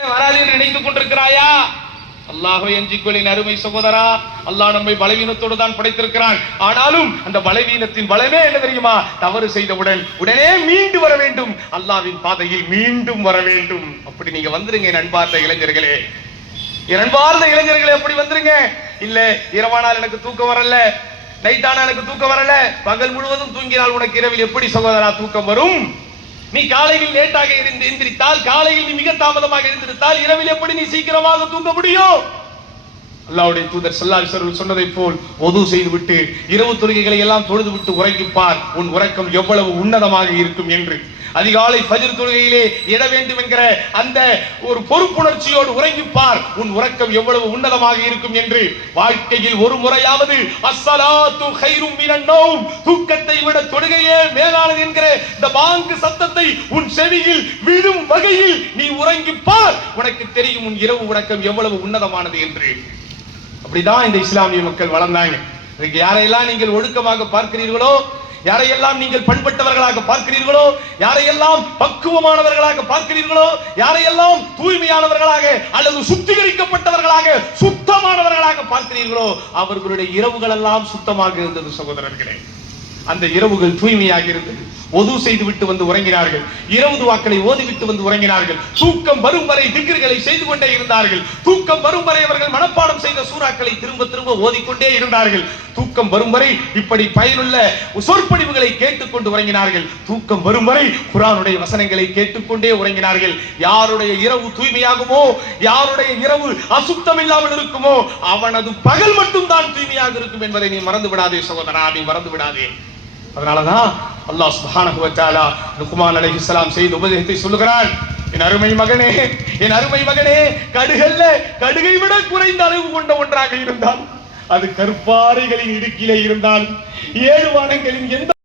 வராது என்று நினைத்துக் கொண்டிருக்கிறாயா? அல்லாஹை எஞ்சிக்கொள்ளின் அருமை சகோதரா அல்லாஹ் நம்மை பலவீனத்தோடு தான் படைத்திருக்கிறான். ஆனாலும் அந்த பலவீனத்தின் பலமே என்ன தெரியுமா? தவறு செய்தவுடன் உடனே மீண்டு வர வேண்டும். அல்லாவின் பாதையில் மீண்டும் வர வேண்டும். அப்படி நீங்க வந்துருங்க நண்பார்ந்த இளைஞர்களே. இரண்பார்ந்த இளைஞர்களே அப்படி வந்துருங்க. இல்ல இரவானால் எனக்கு தூக்கம் வரல நைட்டானா எனக்கு தூக்கம் வரல பகல் முழுவதும் தூங்கினால் உனக்கு இரவில் எப்படி சகோதரா தூக்கம் வரும்? நீ காலையில் லேட்டாக இருந்து எந்திரித்தால் காலையில் நீ மிக தாமதமாக எழுந்திருத்தால் இரவில் எப்படி நீ சீக்கிரமாக தூங்க முடியும்? அல்லாவுடைய தூதர் சல்லாஹ் சொன்னதை போல் ஒது செய்து விட்டு இரவு தொழுகைகளை எல்லாம் தொழுது விட்டு உறங்கிப்பார். உன் உறக்கம் எவ்வளவு உன்னதமாக இருக்கும் என்று. அதிகாலை ஃபஜ்ர் தொழுகையிலே இட வேண்டும் என்கிற அந்த ஒரு பொறுப்புணர்ச்சியோடு உறங்கிப்பார். உன் உறக்கம் எவ்வளவு உன்னதமாக இருக்கும் என்று. வாழ்க்கையில் ஒரு முறையாவது அஸ்ஸலாத்து ஹைரும் மினன் நௌம். தூக்கத்தை விட தொழுகையே மேலானது என்கிற இந்த பாங்கு சத்தத்தை உன் செவியில் விழும் வகையில் நீ உறங்கிப்பார். உனக்கு தெரியும் உன் இரவு உறக்கம் எவ்வளவு உன்னதமானது என்று. அப்படிதான் இந்த இஸ்லாமிய மக்கள் வளர்ந்தாங்க. இன்னைக்கு யாரையெல்லாம் நீங்கள் ஒழுக்கமாக பார்க்கிறீர்களோ யாரையெல்லாம் நீங்கள் பண்பட்டவர்களாக பார்க்கிறீர்களோ யாரையெல்லாம் பக்குவமானவர்களாக பார்க்கிறீர்களோ யாரையெல்லாம் தூய்மையானவர்களாக அல்லது சுத்திகரிக்கப்பட்டவர்களாக சுத்தமானவர்களாக பார்க்கிறீர்களோ அவர்களுடைய இரவுகள் எல்லாம் சுத்தமாக இருந்தது சகோதரர்களே. அந்த இரவுகள் தூய்மையாக இருந்தது. ஒது செய்து விட்டு வந்து உறங்கினார்கள். இரவு துவாக்களை ஓதிவிட்டு வந்து உறங்கினார்கள். தூக்கம் வரும் வரை திக்ருகளை செய்து கொண்டே இருந்தார்கள். தூக்கம் வரும் வரை அவர்கள் மனப்பாடம் செய்த சூறாக்களை திரும்ப திரும்ப ஓதிக்கொண்டே இருந்தார்கள். தூக்கம் வரும் வரை இப்படி பயனுள்ள சொற்பொழிவுகளை கேட்டுக்கொண்டு உறங்கினார்கள். தூக்கம் வரும் வரை குரானுடைய வசனங்களை கேட்டுக்கொண்டே உறங்கினார்கள். யாருடைய இரவு தூய்மையாகுமோ யாருடைய இரவு அசுத்தம் இல்லாமல் இருக்குமோ அவனது பகல் மட்டும்தான் தூய்மையாக இருக்கும் என்பதை நீ மறந்து விடாதே சகோதரா நீ மறந்து விடாதே. அதனாலதான் அல்லாஹ் சுப்ஹானஹு வ தஆலா லுக்மான் அலைஹிஸ்ஸலாம் செய்த உபதேசத்தை சொல்லுகிறான். என் அருமை மகனே என் அருமை மகனே கடுகல்ல கடுகை விட குறைந்த அளவு கொண்ட ஒன்றாக இருந்தால் அது கற்பாறைகளின் இடுக்கிலே இருந்தால் ஏழு வானங்களின் எந்த